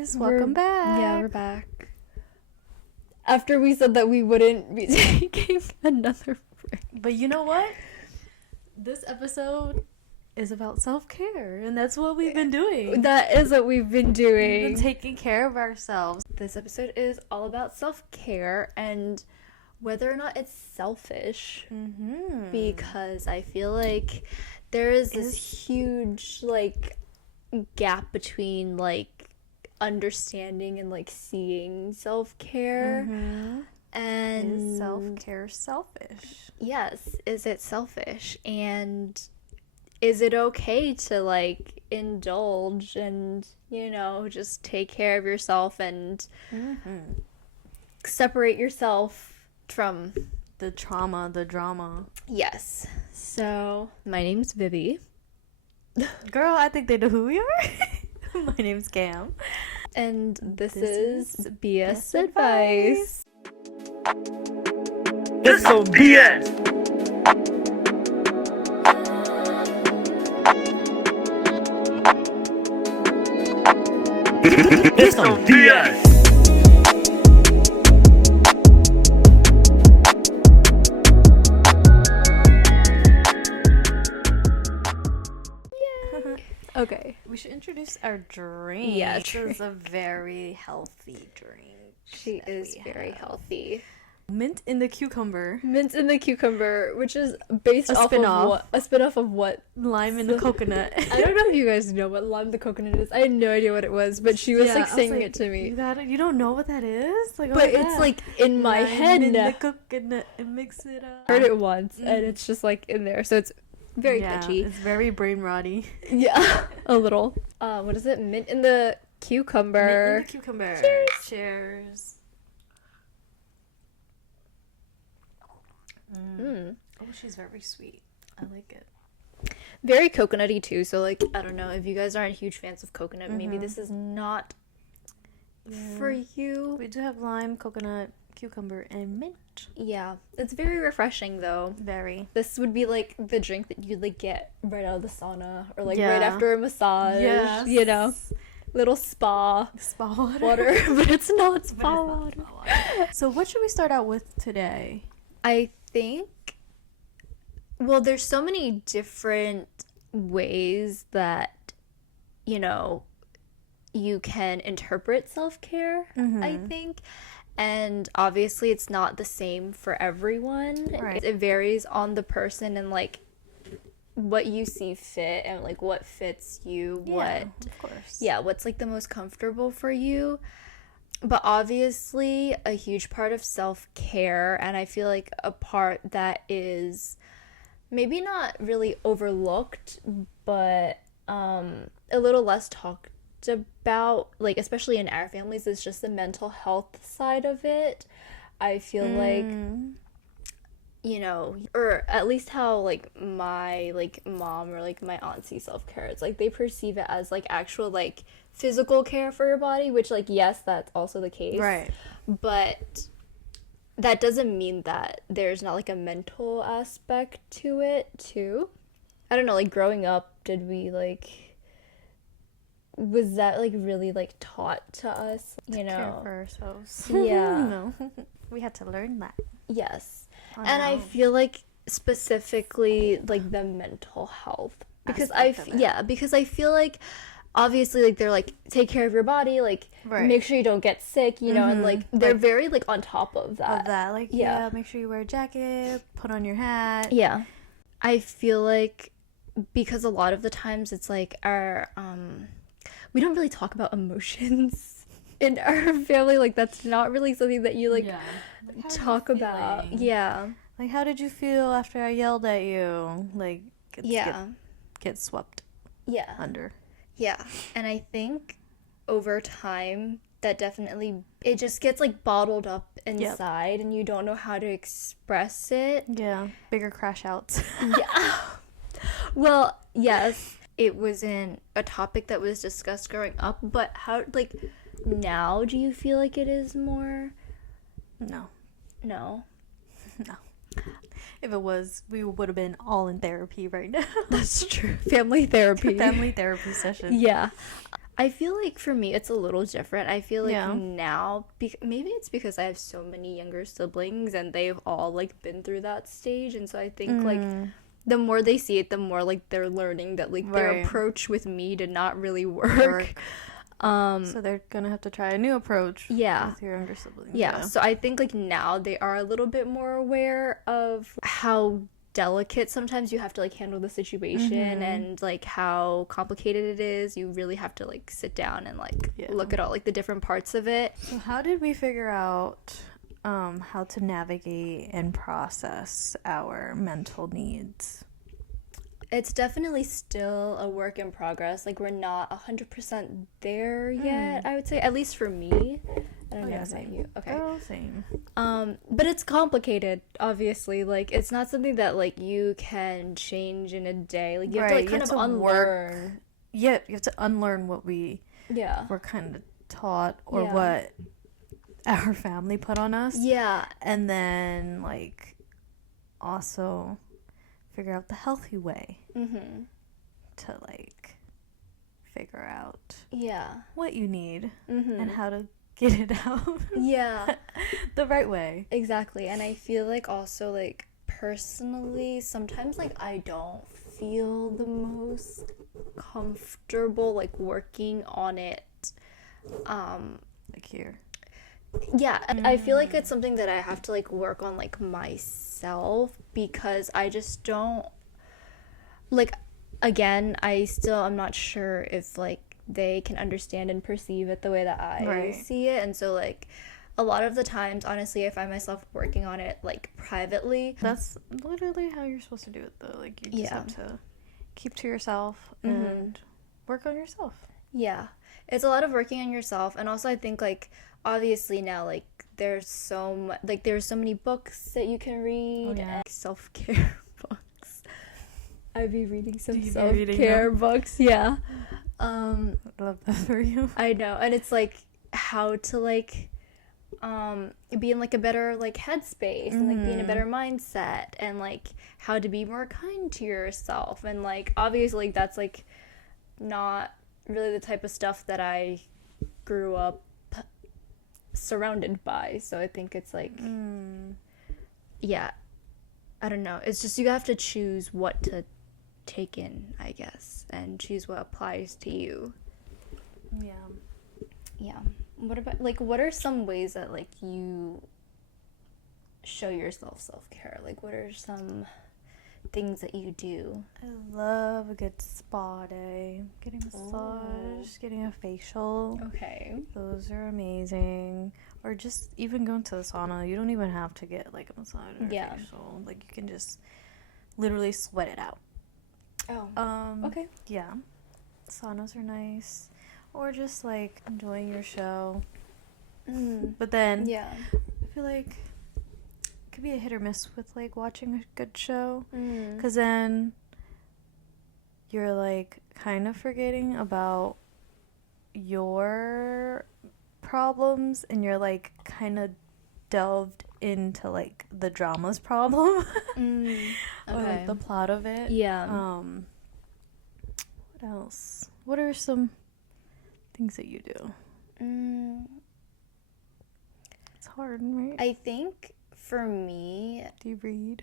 guys. Welcome back. Yeah, we're back. After we said that we wouldn't be taking another break. But you know what? This episode is about self-care, and that's what we've been doing. That is what we've been doing. We've been taking care of ourselves. This episode is all about self-care and whether or not it's selfish. Mm-hmm. Because I feel like there is this huge, gap between, understanding and, seeing self-care. Mm-hmm. And is self-care selfish? Yes. Is it selfish? And is it okay to, indulge and, just take care of yourself and separate yourself from the drama. Yes. So, my name's Vivi. Girl, I think they know who we are. My name's Cam. And this is bs advice. This some BS. This some BS. Okay. We should introduce our drink. Yeah, This is a very healthy drink. She is very healthy. Mint in the cucumber. Mint in the cucumber, which is based off spin-off. of what? A spin-off of what? Lime in the coconut. I don't know if you guys know what lime the coconut is. I had no idea what it was, but she was singing it to me. You don't know what that is? But it's in my head in now. the coconut and mix it up. Heard it once, and it's just in there, so it's very catchy. It's very brain rotty. Yeah, a little. What is it? Mint in the cucumber. Mint in the cucumber. Cheers. Oh, she's very sweet. I like it. Very coconutty too. So I don't know if you guys aren't huge fans of coconut, maybe this is not for you. We do have lime, coconut, cucumber, and mint. Yeah, it's very refreshing though. Very. This would be the drink that you'd get right out of the sauna or right Yeah. after a massage. Yes. Little spa water, but it's not spa water. So what should we start out with today? I think, well, there's so many different ways that, you can interpret self-care, I think. And obviously it's not the same for everyone. Right. It varies on the person and, what you see fit and, what fits you, Of course. what's, the most comfortable for you. But obviously, a huge part of self-care, and I feel like a part that is maybe not really overlooked, but a little less talked about, especially in our families, is just the mental health side of it. I feel or at least how, my, mom or, my aunt sees self-care. It's, they perceive it as, actual, physical care for your body, which yes, that's also the case, Right. but that doesn't mean that there's not a mental aspect to it too. I don't know, growing up, did we was that really taught to us, Care for ourselves. Yeah. No. We had to learn that. Yes. And I feel specifically the mental health, because because I feel obviously they're take care of your body, Right. make sure you don't get sick, and they're very on top of that. Make sure you wear a jacket, put on your hat. Yeah. I feel because a lot of the times it's our we don't really talk about emotions in our family. That's not really something that you talk about. Yeah. How did you feel after I yelled at you? Get swept under. Yeah. And I think over time that definitely, it just gets bottled up inside and you don't know how to express it. Yeah. Bigger crash outs. Yeah. Well, yes, it wasn't a topic that was discussed growing up, but how, now do you feel it is more? No. No. If it was, we would have been all in therapy right now. That's true. Family therapy. Family therapy session. Yeah. I feel like for me it's a little different. I feel like Yeah. now, maybe it's because I have so many younger siblings and they've all like been through that stage, and so I think like the more they see it, the more like they're learning that like their Right. approach with me did not really work. So they're gonna have to try a new approach. Yeah. With your younger siblings. Yeah, so I think like now they are a little bit more aware of how delicate sometimes you have to like handle the situation and like how complicated it is. You really have to like sit down and like look at all like the different parts of it. So how did we figure out how to navigate and process our mental needs? It's definitely still a work in progress. Like we're not 100% there yet, I would say, at least for me. I don't know about same. you. Okay. Oh, same. But it's complicated, obviously. Like it's not something that like you can change in a day. Like you have to like kind of unlearn. Yeah, you have to unlearn what we Yeah. were kind of taught or what our family put on us. Yeah. And then like also figure out the healthy way to like figure out what you need and how to get it out the right way. Exactly. And I feel like also like personally sometimes like I don't feel the most comfortable like working on it Like here. Yeah, I feel like it's something that I have to like work on like myself, because I just don't like, again, I'm not sure if like they can understand and perceive it the way that I see it, and so like a lot of the times honestly I find myself working on it like privately. That's literally how you're supposed to do it though. Like you just have to keep to yourself and work on yourself. Yeah, it's a lot of working on yourself, and also I think like obviously now like there's so many books that you can read and self-care books. I'd be reading some self-care books. Yeah. I love that for you. I know, and it's like how to like be in like a better like headspace and like be in a better mindset, and like how to be more kind to yourself, and like obviously like, that's like not really the type of stuff that I grew up surrounded by, so I think it's like I don't know, it's just you have to choose what to take in, I guess, and choose what applies to you. What about like what are some ways that like you show yourself self-care? Like what are some things that you do? I love a good spa day. Getting a massage, getting a facial. Okay. Those are amazing. Or just even going to the sauna. You don't even have to get like a massage or a facial. Like you can just literally sweat it out. Okay. Yeah. Saunas are nice. Or just like enjoying your show. But then I feel like it could be a hit or miss with like watching a good show, because then you're like kind of forgetting about your problems and you're like kind of delved into like the drama's problem or like the plot of it. What else? What are some things that you do? It's hard, right? I think for me, do you read?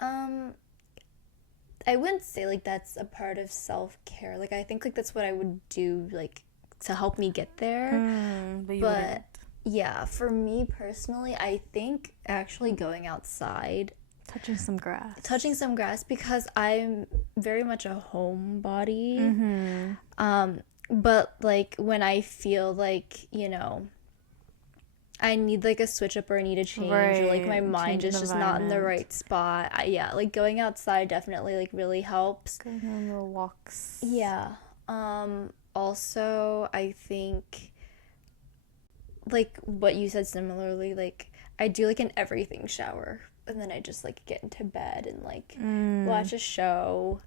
I wouldn't say like that's a part of self-care. Like I think like that's what I would do like to help me get there. But yeah, for me personally, I think actually going outside, touching some grass, because I'm very much a homebody. But like when I feel like, you know, I need like a switch up or I need a change, or like my mind is just not in the right spot, like going outside definitely like really helps. Going on little walks. Also I think like what you said similarly, like I do like an everything shower, and then I just like get into bed and like watch a show.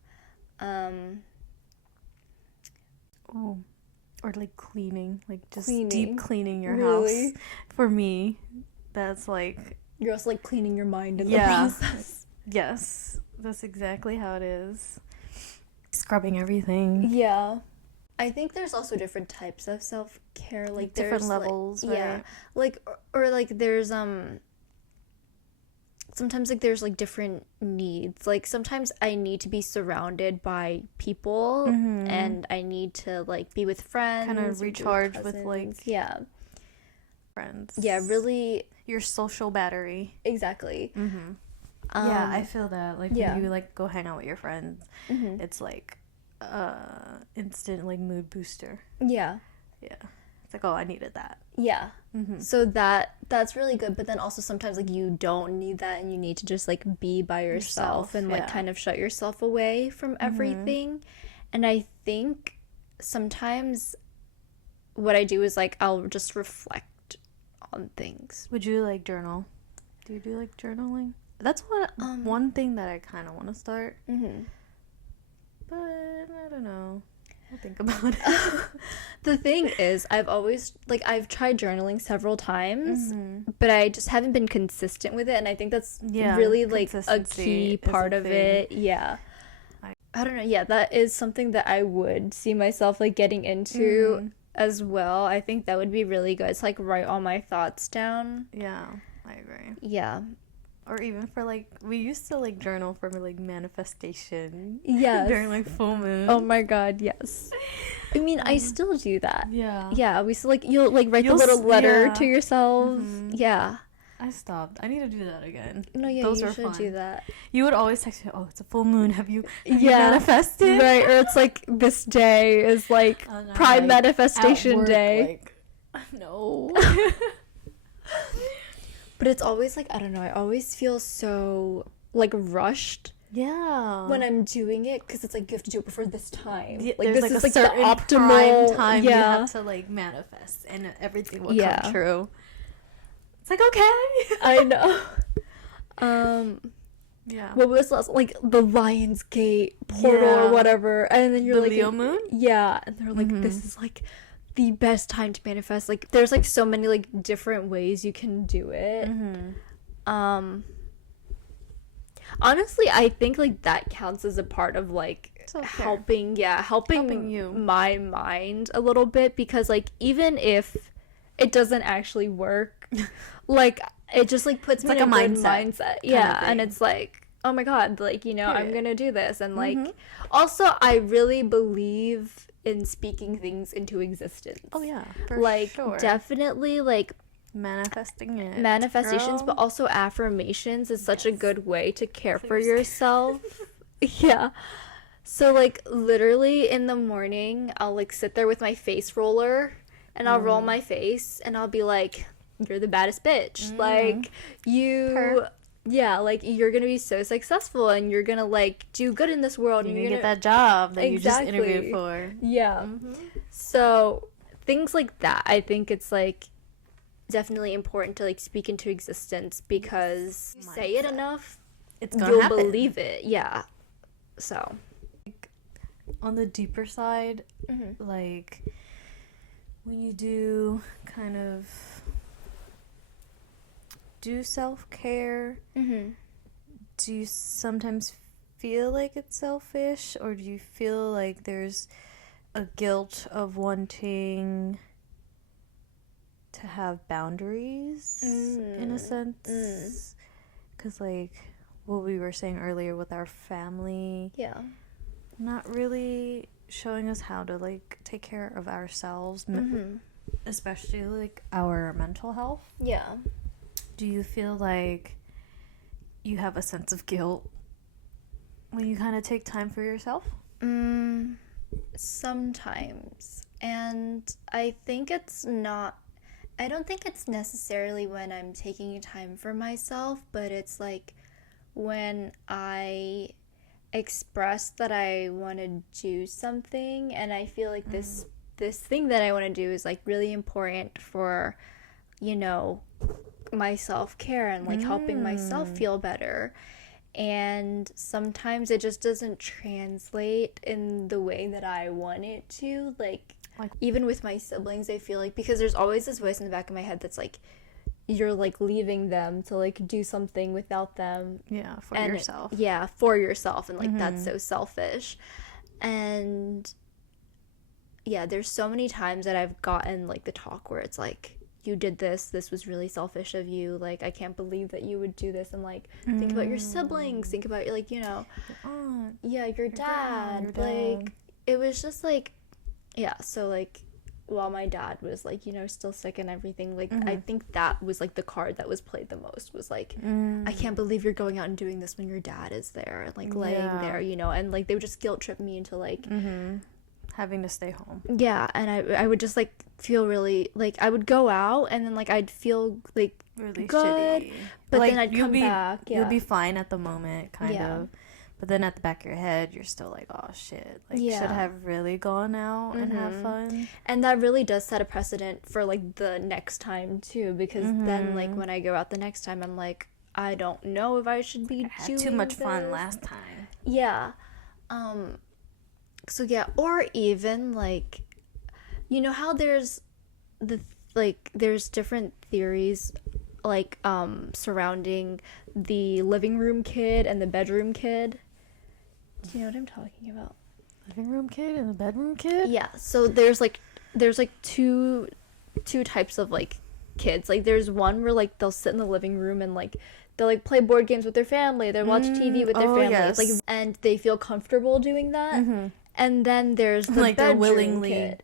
Or like cleaning, like just deep cleaning your house. For me, that's like, you're also like cleaning your mind in the process. Yes, that's exactly how it is. Scrubbing everything. I think there's also different types of self-care, like different there's levels, like, right? yeah, like or like there's sometimes like there's like different needs. Like sometimes I need to be surrounded by people, and I need to like be with friends, kind of recharge with like yeah, friends. yeah, really Your social battery. exactly. Yeah, I feel that. Like yeah. when you like go hang out with your friends, it's like instant like mood booster. Yeah. Yeah. It's like, oh, I needed that. Yeah. So that's really good, but then also sometimes like you don't need that and you need to just like be by yourself and like kind of shut yourself away from everything. And I think sometimes what I do is like I'll just reflect on things. Would you like journal? Do you do like journaling? That's one thing that I kind of want to start. But I don't know. I'll think about it. The thing is, I've tried journaling several times, but I just haven't been consistent with it, and I think that's really like a key part of it. Yeah. I don't know. Yeah, that is something that I would see myself like getting into as well. I think that would be really good. It's like write all my thoughts down. Yeah, I agree. Yeah. Or even for like, we used to like journal for like manifestation. Yes. During like full moon. Oh my god, yes. I mean, I still do that. Yeah. Yeah, we still like, you'll like write the little letter to yourself. Yeah. I stopped. I need to do that again. No, yeah, Those you were should fun. do that. You would always text me, oh, it's a full moon. Have you manifested? Right, or it's like this day is like Prime Manifestation work, Day. Like, no. But it's always like, I don't know, I always feel so like rushed. Yeah. When I'm doing it, because it's like you have to do it before this time. Yeah, like there's this like is a like certain the optimal time you have to like manifest, and everything will come true. It's like, okay. I know. Yeah. What was last, like the Lion's Gate portal or whatever, and then you're the like Leo moon. Yeah, and they're like, this is like the best time to manifest. Like there's like so many like different ways you can do it. Honestly, I think like that counts as a part of like helping you my mind a little bit, because like even if it doesn't actually work, like it just like puts me like in a a good mindset yeah, and it's like, oh my god, like, you know, I'm gonna do this. And like also I really believe in speaking things into existence. Oh yeah, like definitely like manifestations, but also affirmations is such a good way to care for yourself. Yeah. So like literally in the morning I'll like sit there with my face roller and I'll roll my face and I'll be like, you're the baddest bitch. Like you yeah, like you're gonna be so successful and you're gonna like do good in this world, and you're gonna get that job that you just Exactly. interviewed for. Yeah. So things like that, I think it's like definitely important to like speak into existence, because you say it enough, you'll believe it. Yeah. So on the deeper side, like when you do kind of do self-care, do you sometimes feel like it's selfish, or do you feel like there's a guilt of wanting to have boundaries in a sense? Because like what we were saying earlier with our family, not really showing us how to like take care of ourselves, especially like our mental health. Do you feel like you have a sense of guilt when you kind of take time for yourself? Sometimes. And I think I don't think it's necessarily when I'm taking time for myself, but it's like when I express that I want to do something and I feel like this thing that I want to do is like really important for, you know, my self-care and like helping myself feel better. And sometimes it just doesn't translate in the way that I want it to. Like even with my siblings, I feel like, because there's always this voice in the back of my head that's like, you're like leaving them to like do something without them. For yourself. For yourself. And like that's so selfish. And yeah, there's so many times that I've gotten like the talk where it's like, you did this was really selfish of you, like I can't believe that you would do this, and like think about your siblings, think about like, you know, your dad, like it was just like, yeah, so like while my dad was like, you know, still sick and everything, like I think that was like the card that was played the most, was like, I can't believe you're going out and doing this when your dad is there and like laying there, you know, and like they would just guilt trip me into like having to stay home. Yeah, and I would just like feel really like, I would go out and then like I'd feel like really good, shitty, but like, then I'd come back. You'll be fine at the moment, kind of. But then at the back of your head, you're still like, oh shit, like should have really gone out and have fun. And that really does set a precedent for like the next time too, because then like when I go out the next time, I'm like, I don't know if I should be doing too much this. fun last time. Yeah. So yeah, or even like, you know how there's there's different theories like surrounding the living room kid and the bedroom kid. Do you know what I'm talking about? Living room kid and the bedroom kid? Yeah. So there's two types of like kids. Like there's one where like they'll sit in the living room and like they'll like play board games with their family, they'll watch TV with their family. Yes. Like, and they feel comfortable doing that. And then there's the like bedroom they're willingly kid.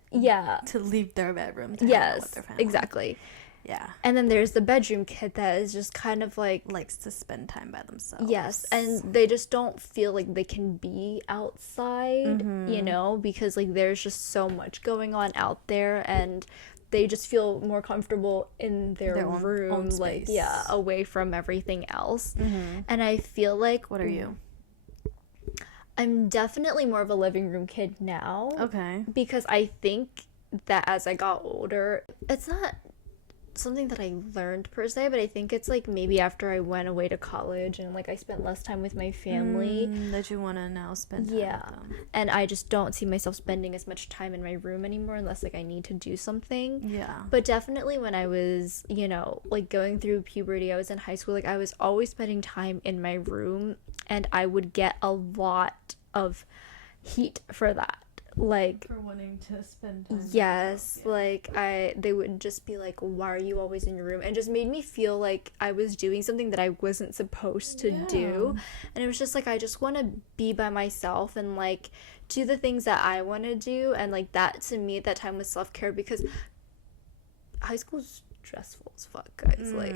To leave their bedroom to hang out with their family. Exactly. Yeah. And then there's the bedroom kid that is just kind of like likes to spend time by themselves. Yes, and they just don't feel like they can be outside, you know, because like there's just so much going on out there, and they just feel more comfortable in their room, like away from everything else. And I feel like, what are you? I'm definitely more of a living room kid now. Okay. Because I think that as I got older, it's not something that I learned per se, but I think it's like maybe after I went away to college and like I spent less time with my family, that you want to now spend time with them. And I just don't see myself spending as much time in my room anymore unless like I need to do something. Yeah. But definitely when I was, you know, like going through puberty, I was in high school, like I was always spending time in my room, and I would get a lot of heat for that. Like, for wanting to spend time. Yes, like they would just be like, why are you always in your room? And just made me feel like I was doing something that I wasn't supposed to do. And it was just like, I just want to be by myself and like do the things that I want to do. And like that, to me at that time, was self-care, because high school's stressful as fuck, guys. Like,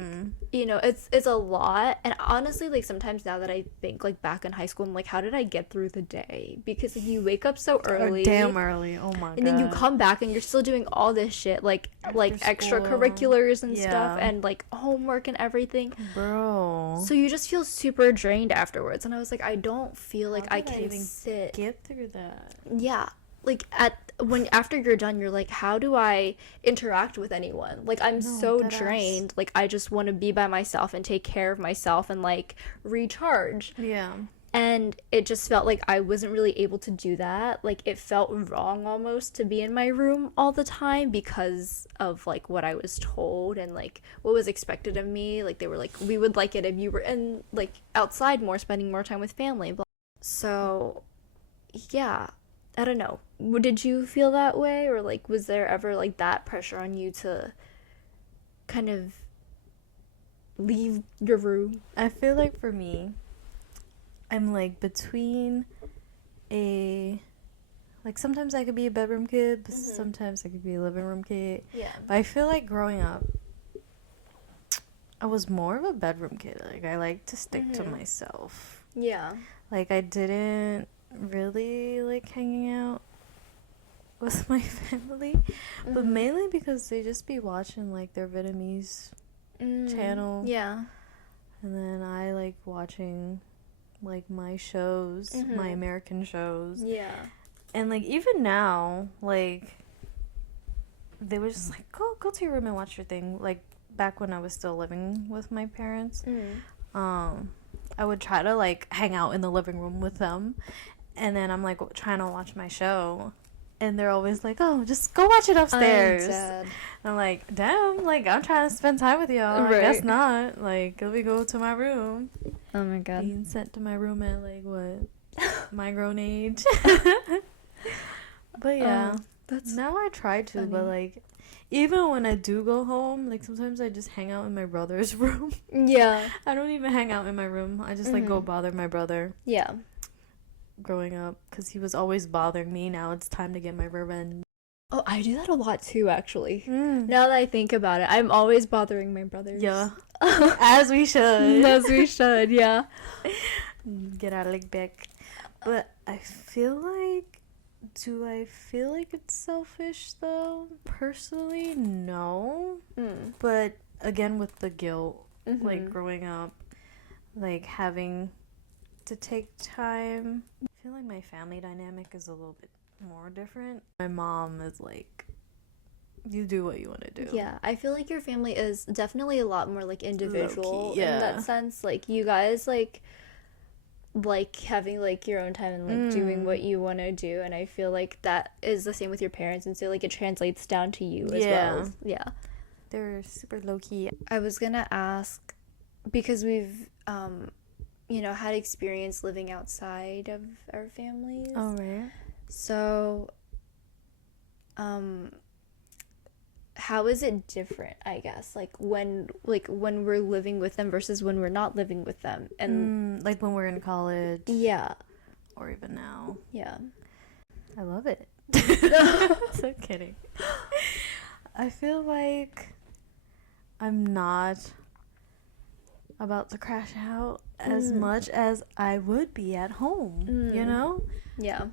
you know, it's a lot. And honestly, like sometimes now that I think like back in high school, I'm like, how did I get through the day? Because like, you wake up so early, damn early, oh my god, and then you come back and you're still doing all this shit, like extracurriculars and stuff, and like homework and everything, bro. So you just feel super drained afterwards. And I was like, I don't feel like I can sit get through that. Yeah, like after you're done, you're like, how do I interact with anyone? Like, I'm so drained. Like, I just want to be by myself and take care of myself and like recharge. Yeah. And it just felt like I wasn't really able to do that. Like, it felt wrong almost to be in my room all the time because of like what I was told and like what was expected of me. Like, they were like, we would like it if you were in like outside more, spending more time with family. So yeah, I don't know. Did you feel that way? Or like, was there ever like that pressure on you to kind of leave your room? I feel like for me, I'm like between like sometimes I could be a bedroom kid, but sometimes I could be a living room kid. Yeah. But I feel like growing up, I was more of a bedroom kid. Like, I like to stick to myself. Yeah. Like, I didn't really like hanging out with my family, but mainly because they just be watching like their Vietnamese channel. Yeah. And then I like watching like my shows, my American shows. Yeah. And like even now, like they were just like, go to your room and watch your thing. Like back when I was still living with my parents, I would try to like hang out in the living room with them, and then I'm like trying to watch my show, and they're always like, oh, just go watch it upstairs. And I'm like, damn, like I'm trying to spend time with y'all. Right. I guess not. Like, let me go to my room. Oh my god. Being sent to my room at like what, my grown age. But yeah, Now I try to, funny. but like even when I do go home, like sometimes I just hang out in my brother's room. Yeah. I don't even hang out in my room. I just like go bother my brother. Yeah. Growing up, because he was always bothering me. Now it's time to get my revenge. Oh, I do that a lot too, actually. Now that I think about it, I'm always bothering my brothers. Yeah. As we should. As we should, yeah. Get out of like back. But I feel like, do I feel like it's selfish though? Personally, no. But again, with the guilt, like growing up, like having to take time. I feel like my family dynamic is a little bit more different. My mom is like, you do what you want to do. Yeah, I feel like your family is definitely a lot more like individual Low-key, yeah. in that sense. Like you guys like having like your own time and like doing what you want to do, and I feel like that is the same with your parents, and so like it translates down to you as well. Yeah. They're super low-key. I was gonna ask, because we've had experience living outside of our families. Oh, right. So, how is it different, I guess? Like when we're living with them versus when we're not living with them, and like when we're in college. Yeah. Or even now. Yeah. I love it. So kidding. I feel like I'm not about to crash out as much as I would be at home, you know? Yeah.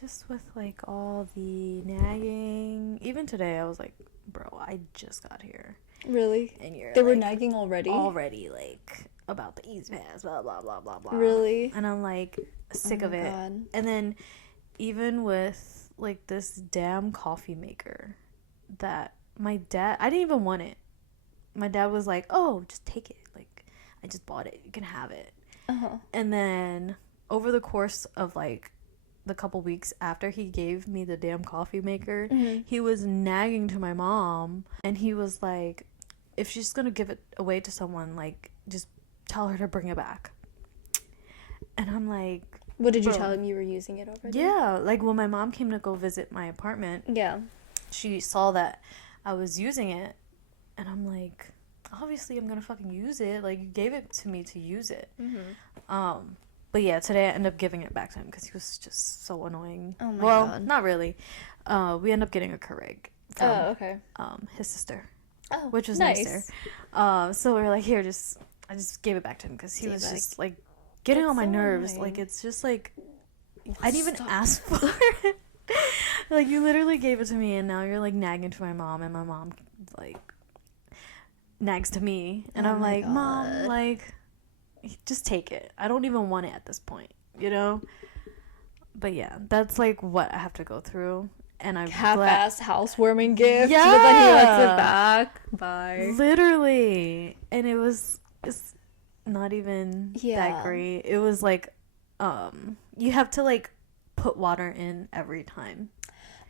Just with like all the nagging. Even today I was like, bro, I just got here. Really? And you're They were like, nagging already? Already, like, about the ease pass, blah, blah, blah, blah, blah. Really? And I'm like, sick of it. God. And then even with like this damn coffee maker that my dad, I didn't even want it. My dad was like, oh, just take it. Like, I just bought it. You can have it. And then over the course of like the couple weeks after he gave me the damn coffee maker, he was nagging to my mom, and he was like, if she's gonna give it away to someone, like, just tell her to bring it back. And I'm like, what did you tell him? You were using it already? Yeah, like when my mom came to go visit my apartment, she saw that I was using it, and I'm like, obviously I'm gonna fucking use it. Like, you gave it to me to use it. But yeah, today I ended up giving it back to him because he was just so annoying. Oh my God. God. Not really. We ended up getting a Keurig from his sister, which was nicer. So we were like, here, I just gave it back to him because he was just like getting on my nerves. Like, it's just like, I didn't even ask for it. Like, you literally gave it to me, and now you're like nagging to my mom, and my mom like nags to me, and I'm like, Mom, like, just take it. I don't even want it at this point, you know? But yeah, that's like what I have to go through. And I'm half-assed housewarming gift. Yeah. But then he lets it back. Bye. Literally. And it's not even that great. It was like, you have to like put water in every time.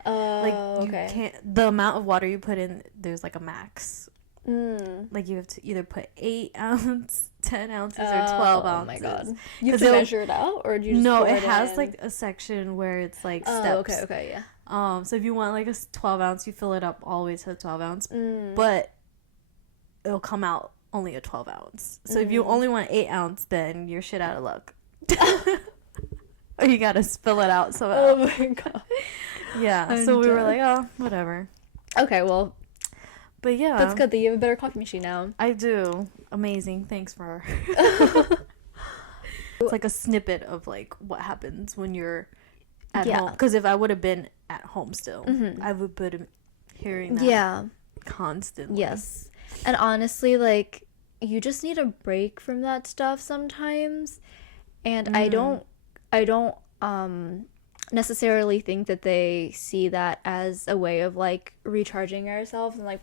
Like, you can't, the amount of water you put in, there's like a max. Like, you have to either put 8 ounces, 10 ounces, or 12 ounces. Oh my God. You have to measure it out, or do you just No, pour it has in? Like a section where it's like steps. Okay, yeah. So if you want like a 12 ounce, you fill it up all the way to the 12 ounce, but it'll come out only a 12 ounce. So if you only want 8 ounce, then you're shit out of luck. Or you gotta spill it out somehow. Oh my God. Yeah, so we were like, oh, whatever. Okay, well, but yeah, that's good that you have a better coffee machine now. I do. Amazing. Thanks for It's like a snippet of like what happens when you're at home. Because if I would have been at home still, I would have been hearing that constantly. Yes. And honestly, like, you just need a break from that stuff sometimes. And I don't necessarily think that they see that as a way of like recharging ourselves and like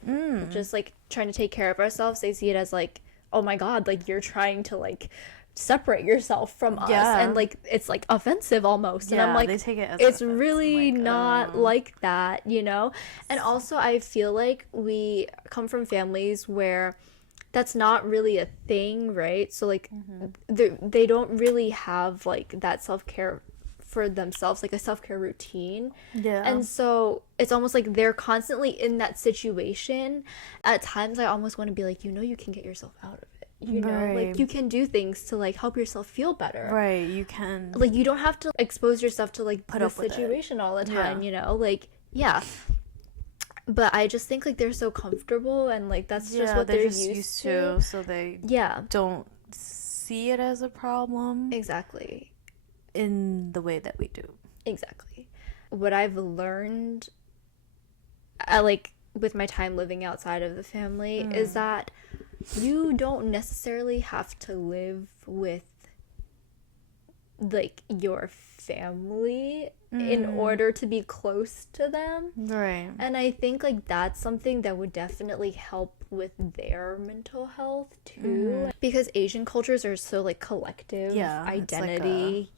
just like trying to take care of ourselves. They see it as like, oh my God, like, you're trying to like separate yourself from us, and like it's like offensive almost. And I'm like, they take it as it's offense. really not like that, you know? And also I feel like we come from families where that's not really a thing, right? So like they don't really have like that self-care for themselves, like a self-care routine. Yeah. And so it's almost like they're constantly in that situation. At times I almost want to be like, you can get yourself out of it. Like you can do things to like help yourself feel better. Right, you can. Like you don't have to expose yourself to like Put the up with situation all the time, Yeah. Like, yeah. But I just think like they're so comfortable and like that's just what they're just used to. So they Yeah. don't see it as a problem Exactly. in the way that we do. Exactly. What I've learned like with my time living outside of the family is that you don't necessarily have to live with like your family in order to be close to them. Right. And I think like that's something that would definitely help with their mental health too. Because Asian cultures are so like collective identity.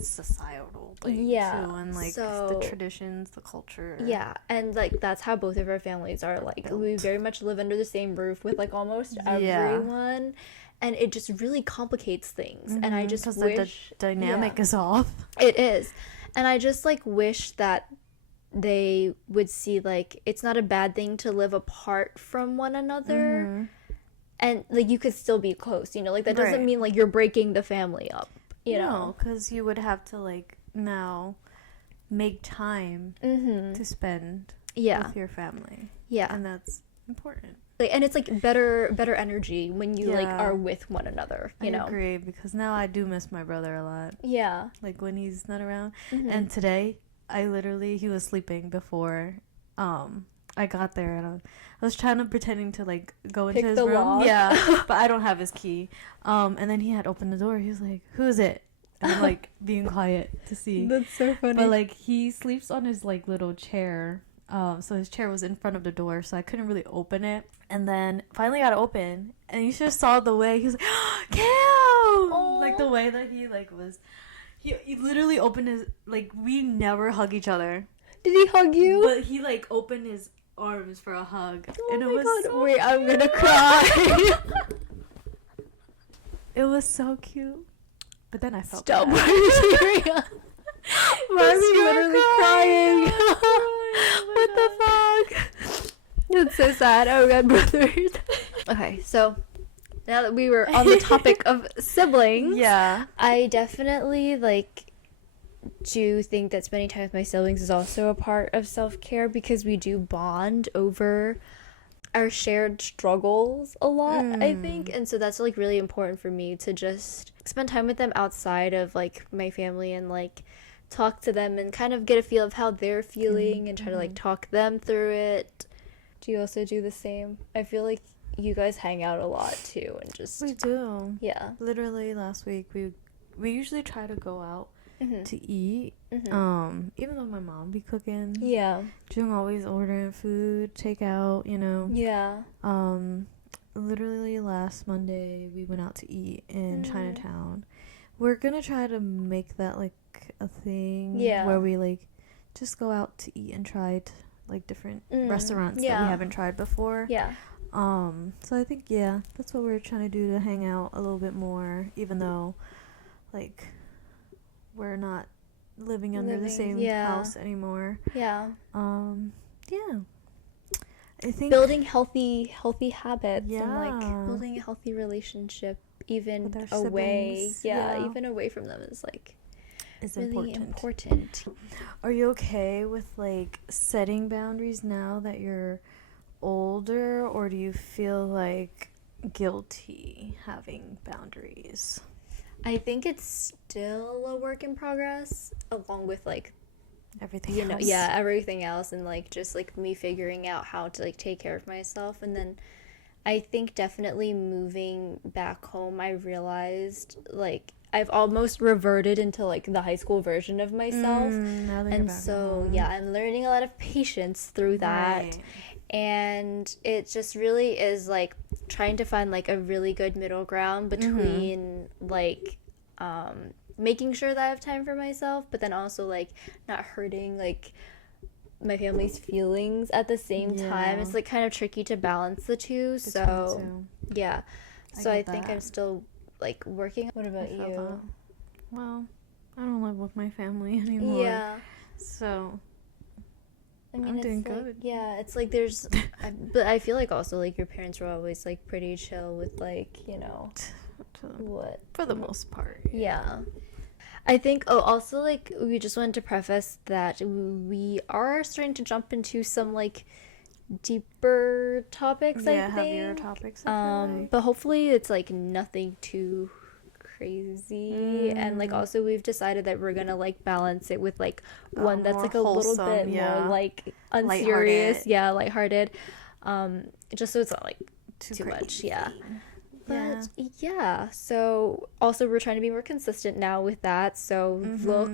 Societal thing too, and like the traditions, the culture. Yeah, and like that's how both of our families are like we very much live under the same roof with like almost everyone, and it just really complicates things. And I just wish the dynamic is off. It is, and I just like wish that they would see like it's not a bad thing to live apart from one another, and like you could still be close. Like that doesn't mean like you're breaking the family up. No, because you would have to like now make time to spend with your family. Yeah, and that's important. Like, and it's like better energy when you like are with one another. I agree, because now I do miss my brother a lot. Yeah, like when he's not around. And today, he was sleeping before I got there, and I was trying to pretending to like go into his room. Lock. Yeah, but I don't have his key. And then he had opened the door. He was like, "Who is it?" And I'm like being quiet to see. That's so funny. But like he sleeps on his like little chair. So his chair was in front of the door, so I couldn't really open it. And then finally got it open, and you just saw the way he was like, "Cam!" Oh. Like the way that he like was. He literally opened his like we never hug each other. Did he hug you? But he like opened his arms for a hug, and it was God. so Wait, I'm gonna cry. It was so cute, but then I felt Stop. bad. Why are we literally crying? What the fuck? That's so sad. Oh god, brothers. Okay, so now that we were on the topic of siblings, I definitely like do think that spending time with my siblings is also a part of self-care because we do bond over our shared struggles a lot, I think. And so that's like really important for me to just spend time with them outside of like my family and like talk to them and kind of get a feel of how they're feeling and try to like talk them through it. Do you also do the same? I feel like you guys hang out a lot too and just We do. Yeah. Literally last week we usually try to go out to eat. Even though my mom be cooking. Yeah. Jung always ordering food, takeout, Yeah. Literally last Monday we went out to eat in Chinatown. We're gonna try to make that like a thing where we like just go out to eat and try like different restaurants that we haven't tried before. Yeah. So I think that's what we're trying to do, to hang out a little bit more, even though like we're not living under the same house anymore. Yeah. I think building healthy habits and like Yeah. building a healthy relationship even With our away. siblings, Even away from them is like it's really important. Are you okay with like setting boundaries now that you're older, or do you feel like guilty having boundaries? I think it's still a work in progress, along with like Everything else. everything else, and like just like me figuring out how to like take care of myself. And then I think definitely moving back home, I realized like I've almost reverted into like the high school version of myself. And so I'm learning a lot of patience through that. Right. And it just really is like trying to find like a really good middle ground between like making sure that I have time for myself, but then also like not hurting like my family's feelings at the same time. It's like kind of tricky to balance the two. So I think I'm still like working. What about you? Well, I don't live with my family anymore. Yeah. So I mean, I'm it's doing like, good. yeah, it's like there's, but I feel like also like your parents were always like pretty chill with like, you know, what for the most part. Yeah. I think, also, like, we just wanted to preface that we are starting to jump into some, like, deeper topics, I think. Heavier topics, I feel like. But hopefully it's, like, nothing too crazy. And, like, also we've decided that we're gonna, like, balance it with, like, one that's, like, a little bit more, like, unserious. Yeah, lighthearted. Just so it's not, like, too much. Yeah. But yeah, so also we're trying to be more consistent now with that. So look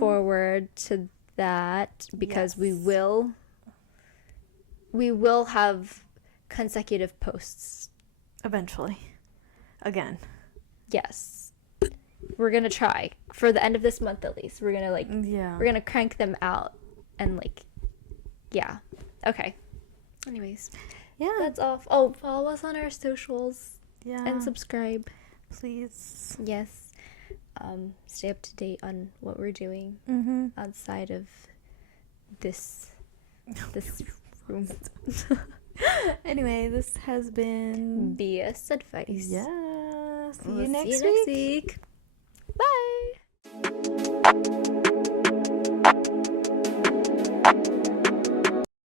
forward to that because we will have consecutive posts Eventually. Again. Yes. We're going to try for the end of this month at least. We're going to we're going to crank them out and yeah. Okay. Anyways. Yeah. That's all. Oh, follow us on our socials. Yeah. And subscribe. Please. Yes. Stay up to date on what we're doing outside of this room. Anyway, this has been BS Advice. Yeah. See We'll you next week. Bye.